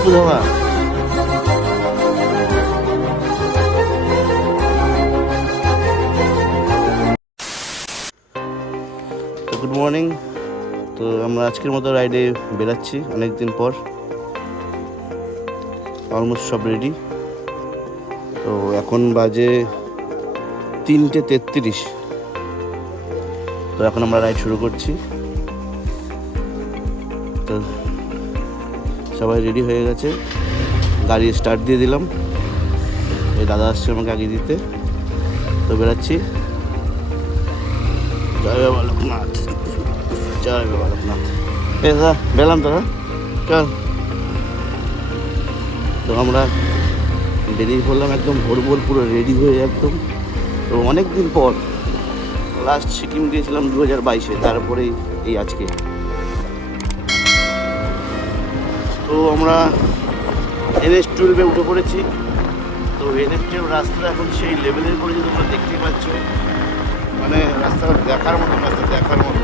অদ্ভুত হওয়া। Good morning. তো আমরা আজকের মতো রাইডে বেরাচ্ছি অনেকদিন পর। অলমোস্ট সব রেডি। তো এখন বাজে 3:33। তো এখন আমরা রাইড শুরু করছি। তো সবাই রেডি হয়ে গেছে, গাড়ি স্টার্ট দিয়ে দিলাম। এই দাদা আসছে আমাকে আগে দিতে। তো বেরাচ্ছি। জয় বাবা লোকনাথ, জয় বাবা লোকনাথ। এ দাদা বেরালাম তোরা, চল। তো আমরা বেরিয়ে পড়লাম একদম ভোর ভোর, পুরো রেডি হয়ে একদম। তো অনেক দিন পর লাস্ট সিকিম গিয়েছিলাম 2022-এ, তারপরেই এই আজকে। তো আমরা NH-12-এ উঠে পড়েছি। তো NH-12 রাস্তা এখন সেই লেভেলের করে যে তোমরা দেখতেই পাচ্ছ, মানে রাস্তা দেখার মতো, রাস্তা দেখার মতো।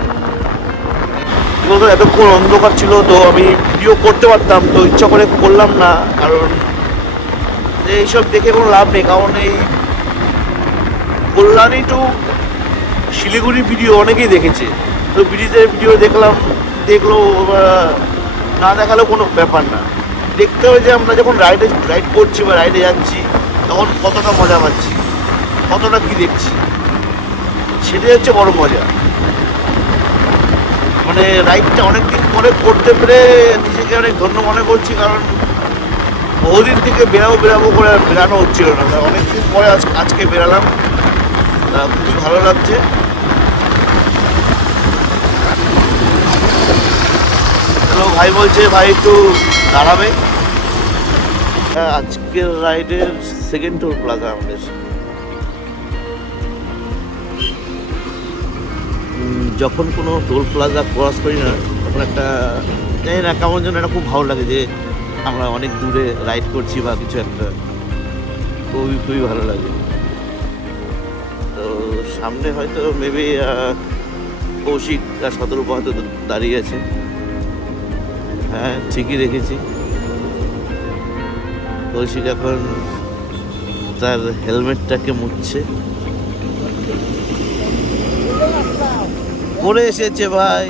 কিন্তু এতক্ষণ অন্ধকার ছিল, তো আমি ভিডিও করতে পারতাম, তো ইচ্ছা করে করলাম না, কারণ এইসব দেখে কোনো লাভ নেই। কারণ এই কল্যাণী টু শিলিগুড়ি ভিডিও অনেকেই দেখেছে, তো ব্রিজের ভিডিও দেখলেও না দেখালেও কোনো ব্যাপার না। দেখতে হবে যে আমরা যখন রাইড করছি বা রাইডে যাচ্ছি, তখন কতটা মজা পাচ্ছি, কতটা কী দেখছি, সেটাই হচ্ছে বড় মজা। মানে রাইডটা অনেকদিন পরে করতে পেরে নিজেকে অনেক ধন্য মনে করছি, কারণ বহুদিন থেকে বেরাবো করে বেরানো হচ্ছিল না। অনেকদিন পরে আজকে বেরালাম, খুবই ভালো লাগছে। হ্যালো ভাই বলছে, ভাই একটু দাঁড়াবে। আজকের রাইডের সেকেন্ড টোল প্লাজা আমাদের। যখন কোনো টোল প্লাজা ক্রস করি না, তখন একটা জানি না কেমন যেন একটা খুব ভালো লাগে যে আমরা অনেক দূরে রাইড করছি বা কিছু একটা, খুবই ভালো লাগে। তো সামনে হয়তো মেবি কৌশিক আর শতরূপা হয়তো দাঁড়িয়ে আছে। হ্যাঁ, ঠিকই দেখেছি। কৌশিক এখন তার হেলমেটটাকে মুছছে। পরে এসেছে ভাই।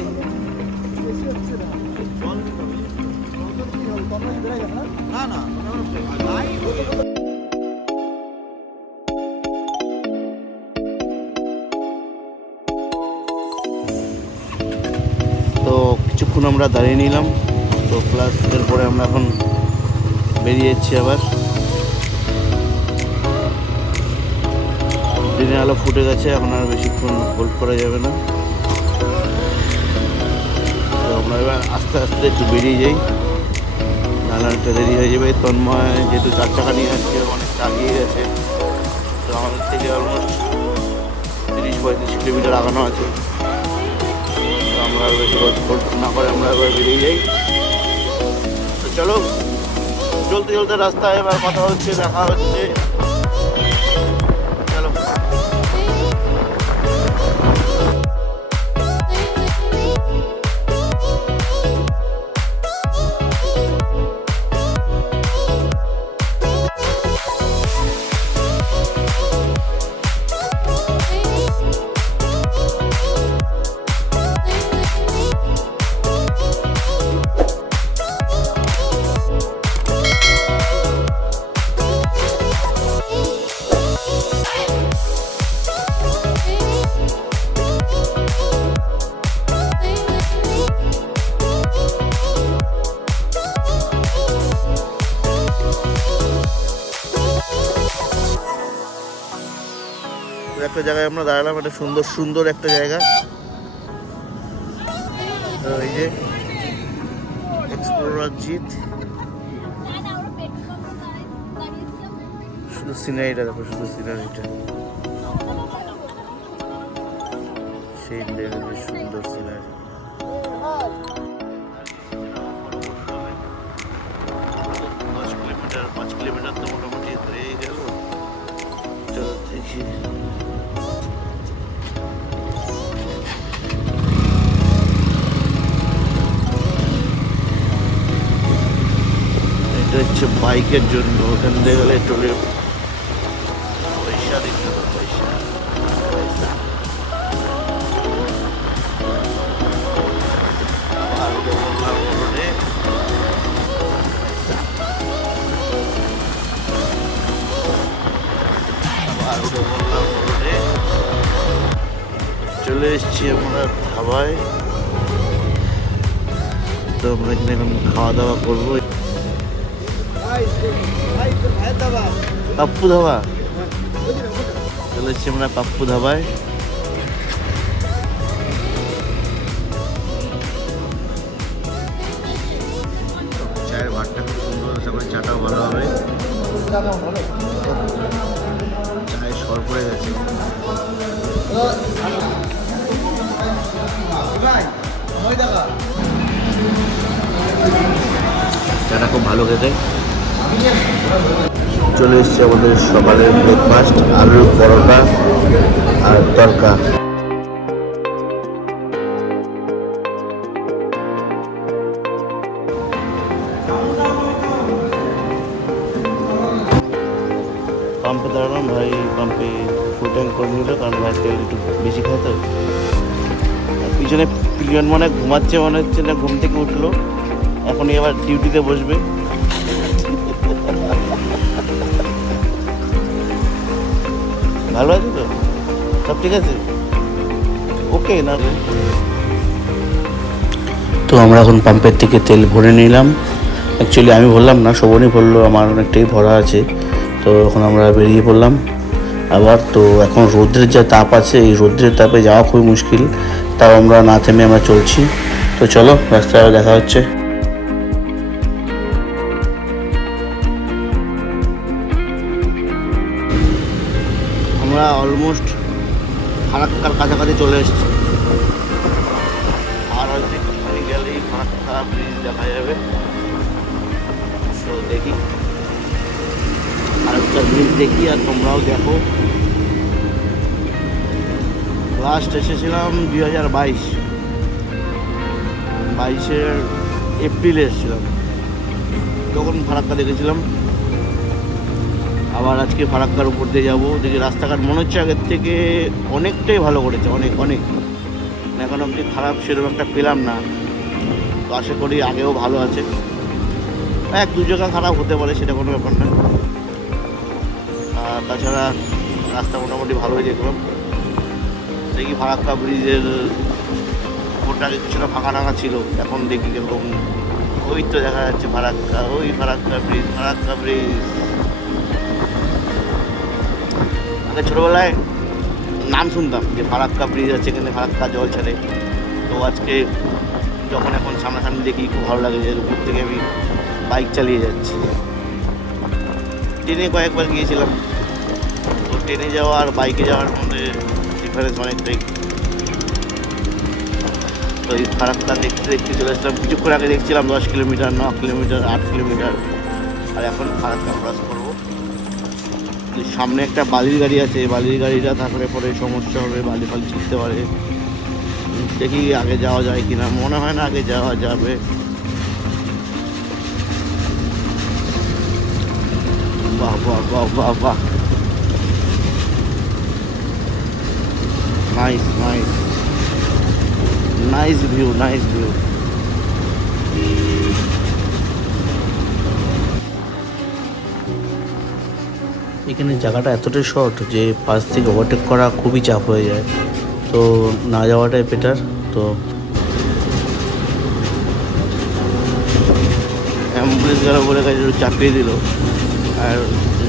তো কিছুক্ষণ আমরা দাঁড়িয়ে নিলাম। তো প্লাস এরপরে আমরা এখন বেরিয়ে যাচ্ছি আবার। দিনের আলো ফুটে গেছে, এখন আর বেশিক্ষণ হোল্ড করা যাবে না। তো আমরা এবার আস্তে আস্তে একটু বেরিয়ে যাই, নাহলে অনেকটা দেরি হয়ে যাবে। তন্ময় যেহেতু 4 চাকা নিয়ে আসছে, অনেকটা আগিয়ে গেছে। তো আমাদের থেকে অলমোস্ট 30-35 কিলোমিটার আগানো আছে। তো আমরা বেশি হোল্ড না করে আমরা এবার বেরিয়ে যাই। তো চলো, চলতে চলতে রাস্তায় এবার কথা হচ্ছে, দেখা হচ্ছে। চলো। একটা জায়গায় আমরা দাঁড়ালাম, একটা সুন্দর একটা জায়গা। এই যে এক্সপ্লোরার জিত, শুধু সিনারিটা দেখো, শুধু সিনারিটা সেই লেভেলের সুন্দর সিনারি। 5 কিলোমিটার তো মোটামুটি হয়ে গেল। চলো দেখি। হচ্ছে বাইকের জন্য। ওখান থেকে গেলে টোলে পয়সা দিতে হবে, পয়সা। আবার উঠে বললাম রোডে, আবার উঠে বললাম রোডে। চলে এসেছি আমরা ধাবায়। তো আমরা এখানে এখন খাওয়া দাওয়া করবো। পাপ্পু ধাবা, চলে এসেছি আমরা পাপ্পু ধাবায়। চায়ের ভাতটা খুব সুন্দর, তারপরে চাটাও ভালো হবে। চায়ের সর পড়ে গেছে। চাটা খুব ভালো খেতে। চলে এসছে আমাদের সকালের ব্রেকফাস্ট, আলুর পরোটা আর তরকা। পাম্পে দাঁড়ালাম, ভাই পাম্পে ফুল ট্যাঙ্ক করে নিল, কারণ ভাই তেল একটু বেশি খায় তো। পিছনে পিলিয়ন মনে ঘুমাচ্ছে, মনে হচ্ছে না ঘুম থেকে উঠলো, এখনই আবার ডিউটিতে বসবে। ভালো আছে তো, সব ঠিক আছে, ওকে না? তো আমরা এখন পাম্পের থেকে তেল ভরে নিলাম। অ্যাকচুয়ালি আমি ভরলাম না, শোভনই ভরলো, আমার অনেকটাই ভরা আছে। তো এখন আমরা বেরিয়ে পড়লাম আবার। তো এখন রৌদ্রের যা তাপ আছে, এই রৌদ্রের তাপে যাওয়া খুবই মুশকিল, তাও আমরা না থেমে আমরা চলছি। তো চলো, রাস্তায় দেখা হচ্ছে। আমরা অলমোস্ট ফারাক্কার কাছাকাছি চলে এসেছি। আর হয়তো একটুখানি গেলেই ফারাক্কা ব্রিজ দেখা যাবে। তো দেখি ফারাক্কা ব্রিজ দেখি, আর তোমরাও দেখো। লাস্ট এসেছিলাম 2022 এপ্রিলে এসেছিলাম, তখন ফারাক্কা দেখেছিলাম। আবার আজকে ফারাক্কার উপর দিয়ে যাবো। দেখি রাস্তাঘাট মনে হচ্ছে আগের থেকে অনেকটাই ভালো করেছে, অনেক অনেক। এখন অবধি খারাপ সেরকম একটা পেলাম না, তো আশা করি আগেও ভালো আছে। এক দু জায়গা খারাপ হতে পারে, সেটা কোনো ব্যাপার না। আর তাছাড়া রাস্তা মোটামুটি ভালোই দেখলাম। দেখি ফারাক্কা ব্রিজের ওপরটা আগে কিছুটা ফাঁকা ফাঁকা ছিল, এখন দেখি কিরকম। ওই তো দেখা যাচ্ছে ফারাক্কা, ওই ফারাক্কা ব্রিজ, ফারাক্কা ব্রিজ। আগে ছোটোবেলায় নাম শুনতাম যে ফারাক্কা ব্রিজ আছে, এখানে ফারাক্কা জল ছাড়ে। তো আজকে যখন এখন সামনাসামনি দেখি খুব ভালো লাগে, যে উপর থেকে আমি বাইক চালিয়ে যাচ্ছি। ট্রেনে কয়েকবার গিয়েছিলাম, তো ট্রেনে যাওয়া আর বাইকে যাওয়ার মধ্যে ডিফারেন্স অনেকটাই। তো এই ফারাক্কা দেখতে দেখতে চলে আসলাম। কিছুক্ষণ আগে দেখছিলাম 10 কিলোমিটার, 9 কিলোমিটার, 8 কিলোমিটার, আর এখন ফারাক্কা ক্রস করবো। সামনে একটা বালির গাড়ি আছে, বালির গাড়িটা থাকলে পরে সমস্যা হবে, বালি ফালি ছিটতে পারে। দেখি আগে যাওয়া যায় কিনা, মনে হয় না আগে যাওয়া যাবে। বাহ বাহ বাহ বাহ বাহ, nice nice nice view, nice view. এখানে জায়গাটা এতটাই শর্ট যে পাশ থেকে ওভারটেক করা খুবই চাপ হয়ে যায়, তো না যাওয়াটাই বেটার। তো অ্যাম্বুলেন্স গেল বলে গাড়ি চাপিয়ে দিল, আর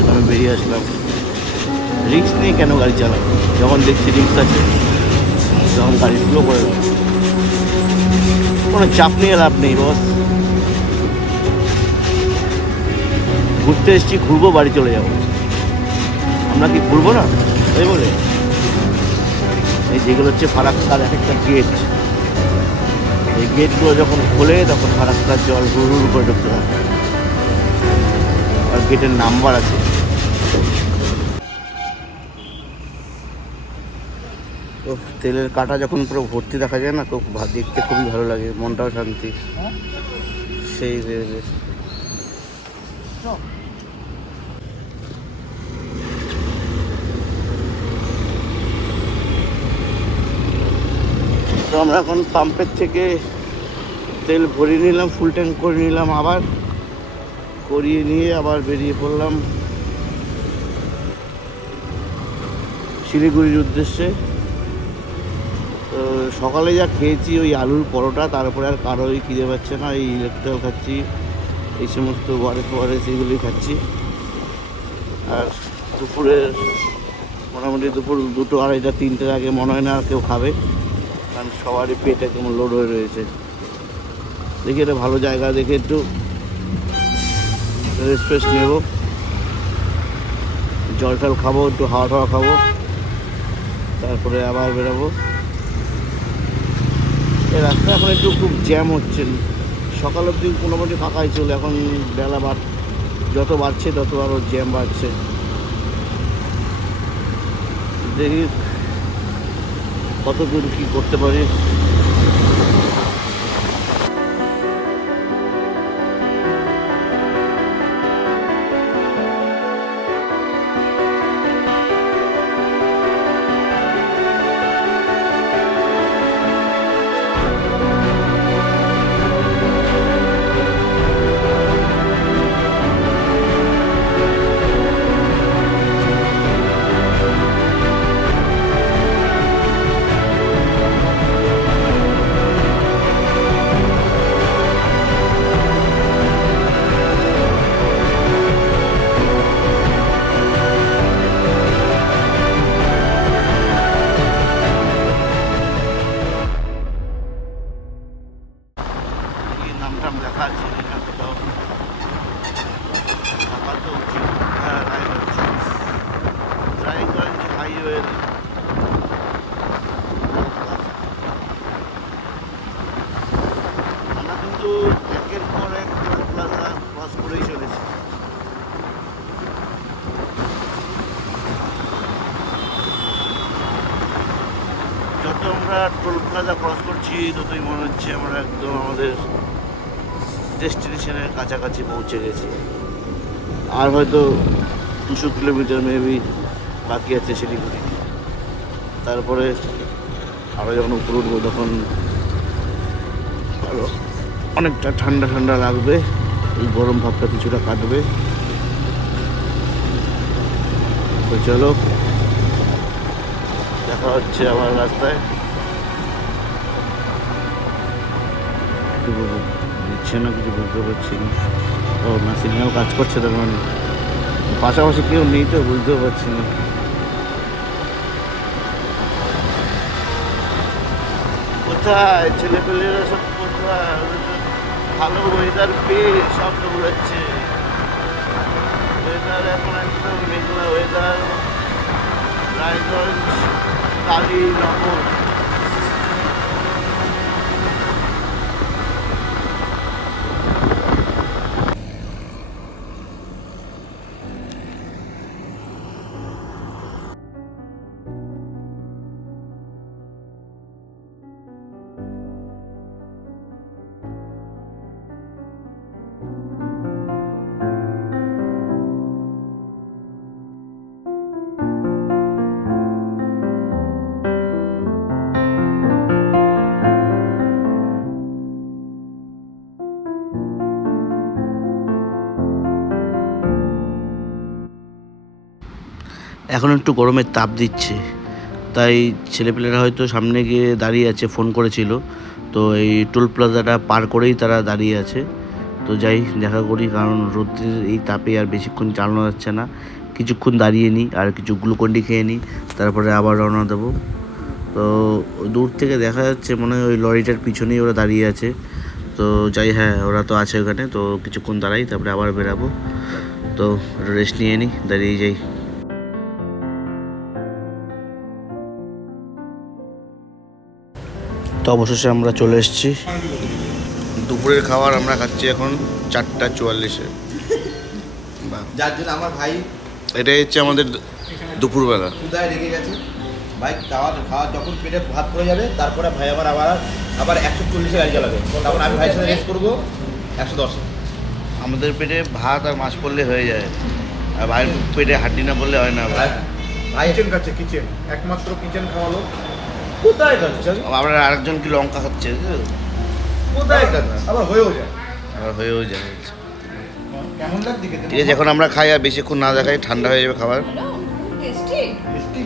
আমি বেরিয়ে আসলাম। রিস্ক নিয়ে কেন গাড়ি চালাবো, যখন দেখছি রিস্ক আছে তখন গাড়ি স্লো করে দেবো। কোনো চাপ নিয়ে লাভ নেই বস। ঘুরতে এসেছি, ঘুরবো, বাড়ি চলে যাবো। আমরা কি ঘুরবো না তাই বলে? এই যেগুলো হচ্ছে ফারাক্কার এক একটা গেট, এই গেটগুলো যখন খোলে তখন ফারাক্কার জল হুড় হুড় করে ঢুকতে থাকে, আর গেটের নাম্বার আছে। তো তেলের কাটা যখন পুরো ভর্তি দেখা যায় না, তো দেখতে খুবই ভালো লাগে, মনটাও শান্তি। সেই তো আমরা এখন পাম্পের থেকে তেল ভরিয়ে নিলাম, ফুল ট্যাঙ্ক করে নিলাম, আবার করিয়ে নিয়ে আবার বেরিয়ে পড়লাম শিলিগুড়ির উদ্দেশ্যে। তো সকালে যা খেয়েছি ওই আলুর পরোটা, তারপরে আর কারোই খিদে পাচ্ছে না, এই ইলেকট্রাল খাচ্ছি, এই সমস্ত ওয়ারেস এইগুলোই খাচ্ছি। আর দুপুরের মোটামুটি দুপুর 2টো 2:30 3টের আগে মনে হয় না আর কেউ খাবে, কারণ সবারই পেট একদম লোড হয়ে রয়েছে। দেখি একটা ভালো জায়গা দেখে একটু রেস্ট ফ্রেস্ট নেব, জল টল খাবো, একটু হাওয়া টাওয়া খাবো, তারপরে আবার বেরোবো। এই রাস্তা এখন একটু খুব জ্যাম হচ্ছে, সকাল অবধি মোটামুটি ফাঁকাই ছিল, এখন বেলা যত বাড়ছে তত আরও জ্যাম বাড়ছে। দেখি কত দূর কী করতে পারি। নামটাম লেখা আছে এখানে কোথাও, থাকা তো উচিত। হ্যাঁ, রায়গঞ্জ হাইওয়ের আমরা কিন্তু একের পর এক টোল প্লাজা ক্রস করেই চলেছি। যত আমরা টোল প্লাজা ক্রস করছি ততই মনে হচ্ছে আমরা একদম আমাদের ডেস্টিনেশনের কাছাকাছি পৌঁছে গেছি। আর হয়তো 200 কিলোমিটার মেবি বাকি আছে শিলিগুড়ি। তারপরে আরও যখন উপরে উঠবো তখন আরও অনেকটা ঠান্ডা ঠান্ডা লাগবে, এই গরম ভাবটা কিছুটা কাটবে। তো চলো, দেখা হচ্ছে আবার রাস্তায়। দিচ্ছে না কিছু, বুঝতে পারছি না। ও না, সিগন্যাল কাজ করছে, তার মানে পাশাপাশি কেউ নেই তো, বুঝতেও পারছি না। কোথায় ছেলেপেলেরা সব, কোথায় ভালো ওয়েদার পেয়ে সব দৌড়াচ্ছে। ওয়েদার এখন একদম মেঘলা ওয়েদার, রায়গঞ্জ কালীনগর। এখন একটু গরমের তাপ দিচ্ছে, তাই ছেলেপেলেরা হয়তো সামনে গিয়ে দাঁড়িয়ে আছে, ফোন করেছিল। তো এই টোল প্লাজাটা পার করেই তারা দাঁড়িয়ে আছে। তো যাই দেখা করি, কারণ রোদের এই তাপে আর বেশিক্ষণ চালানো যাচ্ছে না। কিছুক্ষণ দাঁড়িয়ে নিই আর কিছু গ্লুকন্ডি খেয়ে নিই, তারপরে আবার রওনা দেবো। তো দূর থেকে দেখা যাচ্ছে মনে হয় ওই লরিটার পিছনেই ওরা দাঁড়িয়ে আছে। তো যাই, হ্যাঁ ওরা তো আছে ওখানে। তো কিছুক্ষণ দাঁড়াই, তারপরে আবার বেরাবো। তো রেস্ট নিয়ে নিই, দাঁড়িয়ে যাই। তো অবশেষে আমরা চলে এসেছি। দুপুরের খাবার আমরা খাচ্ছি এখন 4:44-এ। যার জন্য আমার ভাই এটাই হচ্ছে আমাদের দুপুরবেলা। ক্ষুধায় রেগে গেছে। ভাই খাওয়া যখন পেটে ভাত পড়ে যাবে, তারপরে ভাই আবার 140-এ গাড়ি চালাবে। তখন আমি ভাইয়ের সাথে রেস করবো 110-এ। আমাদের পেটে ভাত আর মাছ পড়লে হয়ে যায়, আর ভাইয়ের পেটে হাড্ডি না পড়লে হয় না ভাই। ভাই কিচেন খাচ্ছে, কিচেন একমাত্র কিচেন খাওয়ালো। কোথায় খাচ্ছে? আবার আরেকজন কি লঙ্কা খাচ্ছে, কোথায় খাচ্ছে? আবার হয়েও যায়। আবার হয়েও যায়। কেমন লাগছে খেতে? ঠিক আছে, এখন আমরা খাই, আর বেশিক্ষণ না দেখাই, ঠান্ডা হয়ে যাবে খাবার। টেস্টি। টেস্টি।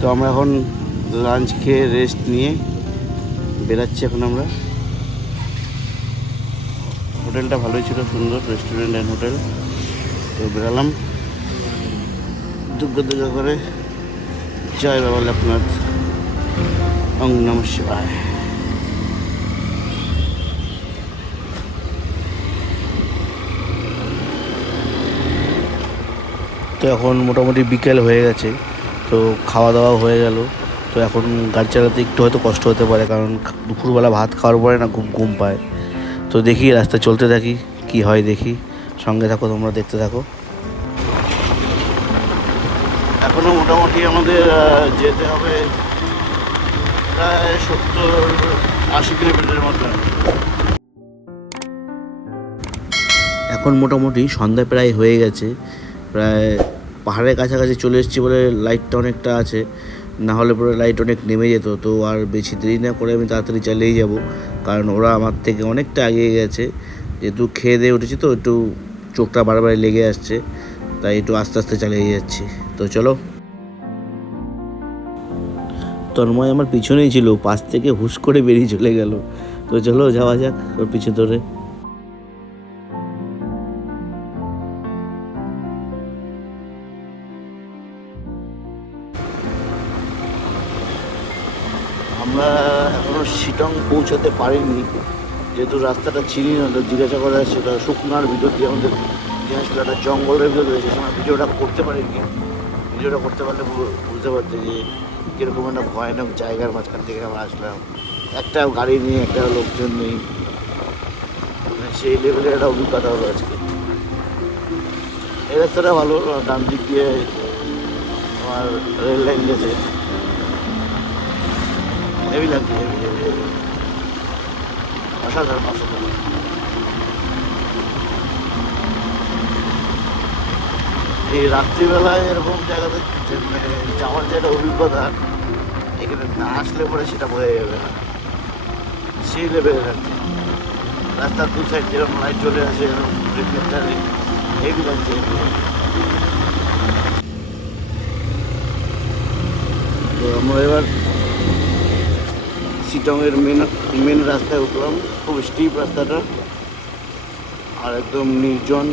তো আমরা এখন লাঞ্চ খেয়ে রেস্ট নিয়ে বেরাচ্ছি এখন আমরা। হোটেলটা ভালোই ছিল, সুন্দর রেস্টুরেন্ট অ্যান্ড হোটেল। তো বেরালাম দুগ্গ দুগ্গ করে। জয় বাবা লোকনাথ, ওং নমঃ শিবায়। তো এখন মোটামুটি বিকেল হয়ে গেছে, তো খাওয়া দাওয়া হয়ে গেল। তো এখন গাড়ি চালাতে একটু হয়তো কষ্ট হতে পারে, কারণ দুপুরবেলা ভাত খাওয়ার পরে না খুব ঘুম পায়। তো দেখি রাস্তায় চলতে থাকি, কি হয় দেখি। সঙ্গে থাকো, তোমরা দেখতে থাকো। এখনও মোটামুটি আমাদের যেতে হবে প্রায় 70-80 কিলোমিটারের মতো। এখন মোটামুটি সন্ধ্যা প্রায় হয়ে গেছে, প্রায় পাহাড়ের কাছাকাছি চলে এসেছি বলে লাইটটা অনেকটা আছে, না হলে পরে লাইট অনেক নেমে যেত। তো আর বেশি দেরি না করে আমি তাড়াতাড়ি চালিয়ে যাব, কারণ ওরা আমার থেকে অনেকটা এগিয়ে গেছে। যেহেতু খেয়ে দিয়ে উঠেছি, তো একটু চোখটা বারবার লেগে আসছে, তাই একটু আস্তে আস্তে চালিয়ে যাচ্ছি। তো চলো। তন্ময় আমার পিছনেই ছিল, পাশ থেকে হুশ করে বেরিয়ে চলে গেল। তো চলো যাওয়া যাক ওর পিছু ধরে। আমরা এখনো শিটং পৌঁছাতে পারিনি, যেহেতু রাস্তাটা চিনি না। তো জিজ্ঞাসা করা সেটা শুকনার ভিতর দিয়ে আমাদের জিনিসটা একটা জঙ্গলের ভিতর রয়েছে, সময় ভিডিওটা করতে পারিনি। ভিডিওটা করতে পারলে বুঝতে পারতে যে কীরকম একটা ভয়ানক জায়গার মাঝখান থেকে আমরা আসলাম। একটা গাড়ি নেই, একটা লোকজন নেই, সেই লেভেলের একটা অভিজ্ঞতা হলো আজকে। এই রাস্তাটা ভালো, ডান দিক দিয়ে আমার রেল লাইন গেছে, হেভি লাগছে, হেভি অসাধারণ অসাধারণ। এই রাত্রিবেলায় এরকম জায়গাতে যাওয়ার যে একটা অভিজ্ঞতা, এখানে না আসলে পরে সেটা বোঝা যাবে না, সেই লেভেলে লাগছে। রাস্তার দু সাইড যেরকম লাইট চলে আসে, এরকম রিফ্লেক্টারে হেভি লাগছে। তো আমরা এবার শিটংয়ের মেন রাস্তায় উঠলাম। খুব স্টিপ রাস্তাটা, আর একদম নির্জন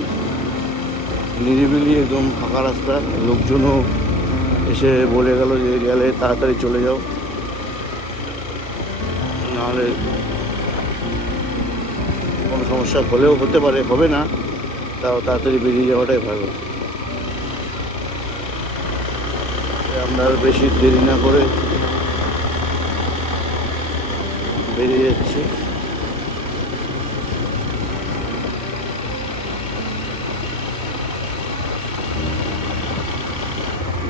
নিরিবিলি, একদম ফাঁকা রাস্তা। লোকজনও এসে বলে গেল যে গেলে তাড়াতাড়ি চলে যাও, নাহলে কোনো সমস্যা হলেও হতে পারে, হবে না, তাও তাড়াতাড়ি বেরিয়ে যাওয়াটাই ভালো। আমরা আর বেশি দেরি না করে বেরিয়ে যাচ্ছি।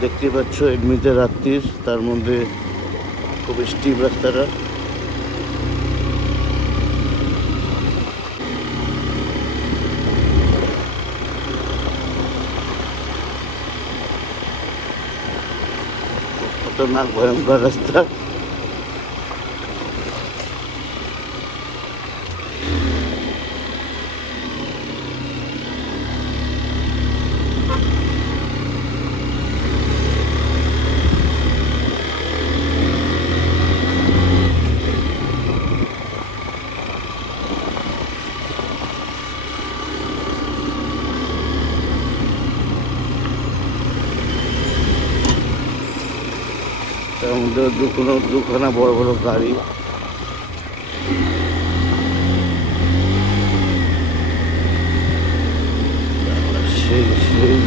দেখতে পাচ্ছ এমনিতে রাত্রির, তার মধ্যে খুব স্টিপ রাস্তাটা। খতরনাক ভয়ঙ্কর রাস্তা। তার মধ্যে দুখানা বড় বড় গাড়ি। সেই সেই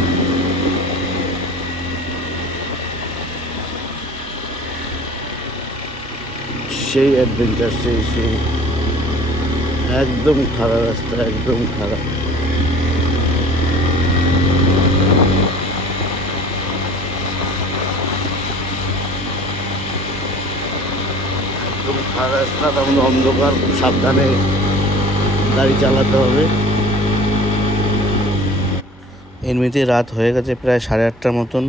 সেই অ্যাডভেঞ্চার, সেই সেই একদম খারাপ রাস্তা, একদম খারাপ। একদম খারাপ রাস্তা, তার মধ্যে অন্ধকার, খুব সাবধানে গাড়ি চালাতে হবে। এমনিতেই রাত হয়ে গেছে প্রায় 8:30টার মতন,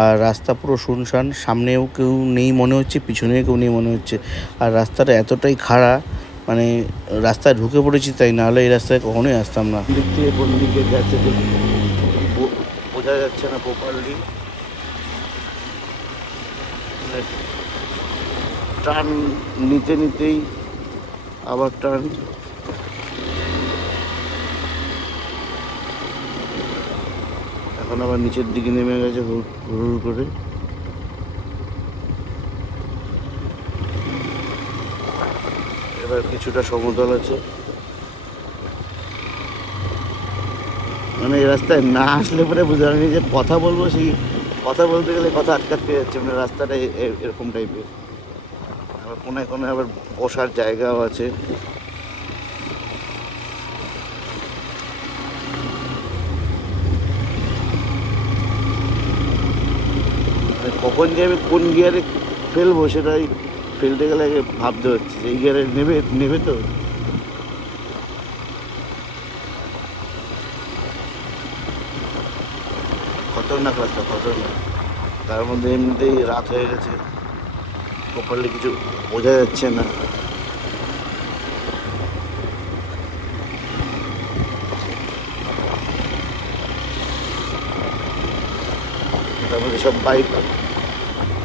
আর রাস্তা পুরো শুনশান, সামনেও কেউ নেই মনে হচ্ছে, পিছনেও কেউ নেই মনে হচ্ছে। আর রাস্তাটা এতটাই খারাপ, মানে রাস্তায় ঢুকে পড়েছি তাই, নাহলে এই রাস্তায় কখনোই আসতাম না। দিক থেকে কোন দিকে গেছে বোঝা যাচ্ছে না প্রপারলি। টার্ন নিতে নিতেই আবার টার্ন। এখন আবার নিচের দিকে নেমে গেছে হুড় করে। এবার কিছুটা সমতল আছে। মানে এই রাস্তায় না আসলে পরে বুঝতে পারিনি যে কথা বলবো, সেই কথা বলতে গেলে কথা আটকাতে যাচ্ছে। মানে রাস্তাটা এরকম টাইপের। আবার কোনায় কোনায় আবার বসার জায়গাও আছে। মানে কখন যে আমি কোন গিয়ারে ফেলবো সেটাই ফেলতে গেলে আগে ভাবতে হচ্ছে যে এই গিয়ারে নেবে নেবে তো। খতরনাক রাস্তা, খতরনাক। তার মধ্যে এমনিতেই রাত হয়ে গেছে, প্রপারলি কিছু বোঝা যাচ্ছে না। তার মধ্যে সব বাইক,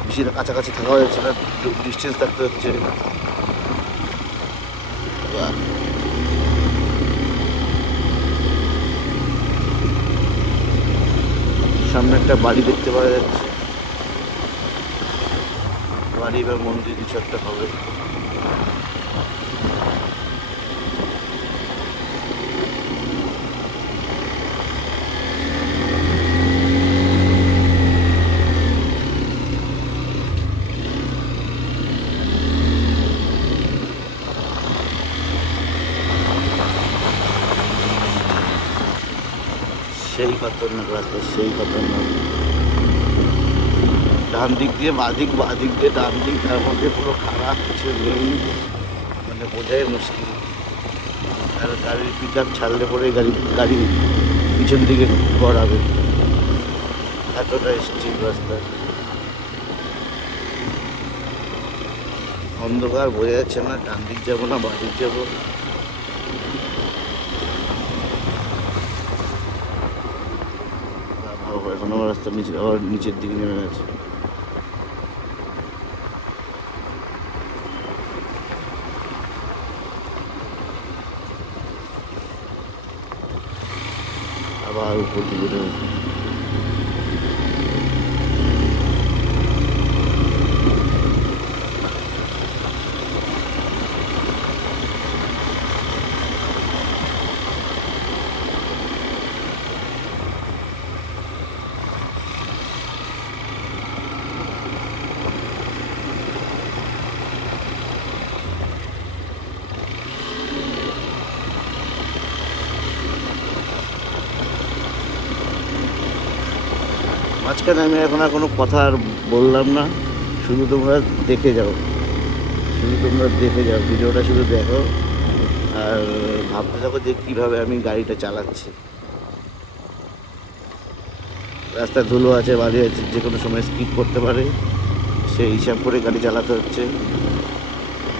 বেশি কাছাকাছি থাকা যাচ্ছে না, ডিস্টেন্স থাকতে হচ্ছে। সামনে একটা বাড়ি দেখতে পাওয়া যাচ্ছে, বাড়ি বা মন্দির কিছু একটা হবে। সেই খতরনাক রাস্তা, সেই খতরনাক। ডান দিক দিয়ে বাদিক, বাদিক দিয়ে ডান দিক, তার মধ্যে পুরো খারাপ, কিছু নেই, মানে বোঝাই মুশকিল। আর গাড়ির পিক আপ ছাড়লে পরে গাড়ি পিছন দিকে গড়াবে, এতটা স্ট্রিট রাস্তা। অন্ধকার, বোঝা যাচ্ছে না ডান দিক যাবো না বাদিক যাবো। এখন আমার রাস্তা নিচে, আবার নিচের দিকে নেমে গেছে। আবার উপর দিকে নেমে গেছে। মাঝখানে আমি এখন আর কোনো কথা আর বললাম না, শুধু তোমরা দেখে যাও, শুধু তোমরা দেখে যাও, ভিডিওটা শুধু দেখো আর ভাবতে থাকো যে কীভাবে আমি গাড়িটা চালাচ্ছি। রাস্তায় ধুলো আছে, বালি আছে, যে কোনো সময় স্কিপ করতে পারে, সেই হিসাব করে গাড়ি চালাতে হচ্ছে।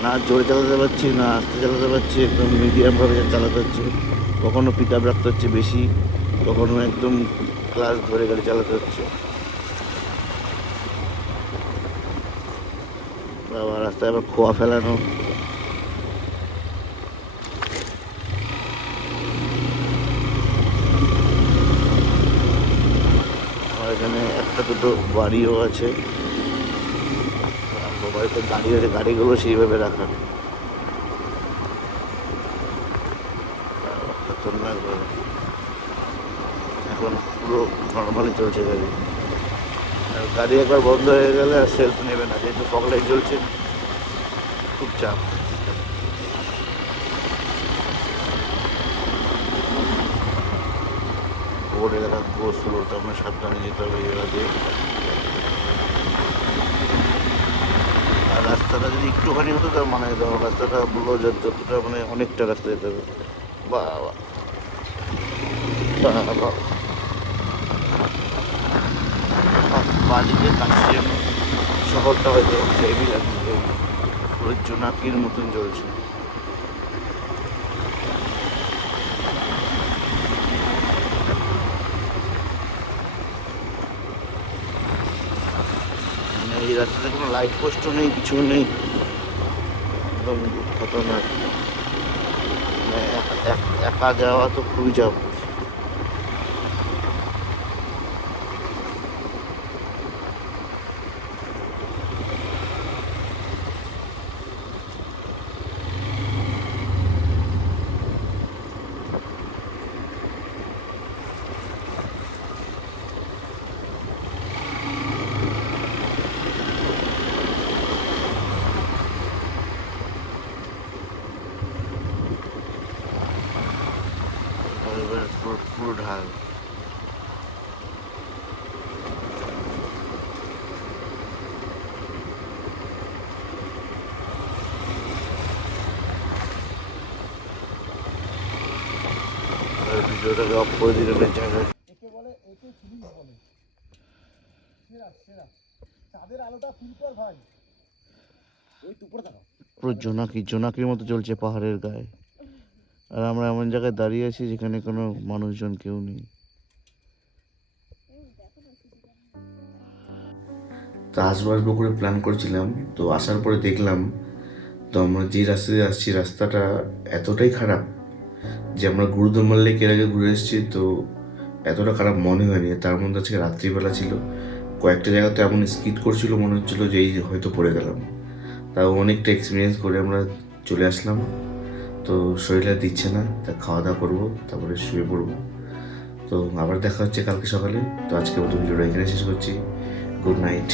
না জোরে চালাতে পারছি, না আস্তে চালাতে পারছি, একদম মিডিয়ামভাবে চালাতে হচ্ছে। কখনো পিক আপ রাখতে হচ্ছে বেশি, কখনো একদম ক্লাস ধরে গাড়ি চালাতে হচ্ছে। আবার রাস্তায় আবার খোয়া ফেলানো। আমার এখানে একটা দুটো বাড়িও আছে, বাড়িতে গাড়ি আছে, গাড়িগুলো সেইভাবে রাখা। খতরনাকভাবে এখন পুরো নর্মালি চলছে গাড়ি। আর গাড়ি একবার বন্ধ হয়ে গেলে আর সেলফ নেবে না, যেহেতু ফগ লাইট জ্বলছে, খুব চাপ। ওর এলাকা গোসল, তো আপনার সাবধানে যেতে হবে এই এলাকাতে। আর রাস্তাটা যদি একটুখানি হতো তার মানে রাস্তাটা বললো যতটা, মানে অনেকটা রাস্তা যেতে হবে। বাবা বাবা, বাদিকে কাছে শহরটা হয়তো হেভি লাগছে, পুরো জোনাকির মতন জ্বলছে। মানে এই রাস্তাতে কোনো লাইট পোস্টও নেই, কিছু নেই, একদম খতরনাক। মানে একা যাওয়া তো খুবই চাপ। পুরো ঢাল। ভিডিওটাকে অফ করে দিলেন এই জায়গায়। একে বলে, একে ফিলিংস বলে। সেরা সেরা চাঁদের আলোটা ফিল কর ভাই। ওই উপরে থাকা পুরো জোনাকির মতো চলছে পাহাড়ের গায়ে, আর আমরা এমন জায়গায় দাঁড়িয়ে আছি যেখানে কোনো মানুষজন কেউ নেই। তো আসবো করে প্ল্যান করছিলাম, তো আসার পরে দেখলাম, তো আমরা যে রাস্তা দিয়ে আসছি রাস্তাটা এতটাই খারাপ যে আমরা গুরুদম্বার লেক এর আগে ঘুরে এসেছি, তো এতটা খারাপ মনে হয়নি। তার মধ্যে আজকে রাত্রিবেলা ছিল, কয়েকটা জায়গাতে এমন স্কিড করছিল, মনে হচ্ছিলো যে এই হয়তো পড়ে গেলাম। তাও অনেকটা এক্সপিরিয়েন্স করে আমরা চলে আসলাম। তো শরীরে দিচ্ছে না, তা খাওয়া দাওয়া করবো, তারপরে শুয়ে পড়বো। তো আবার দেখা হচ্ছে কালকে সকালে। তো আজকে মতো ভিডিওটা এখানে শেষ করছি। Good night.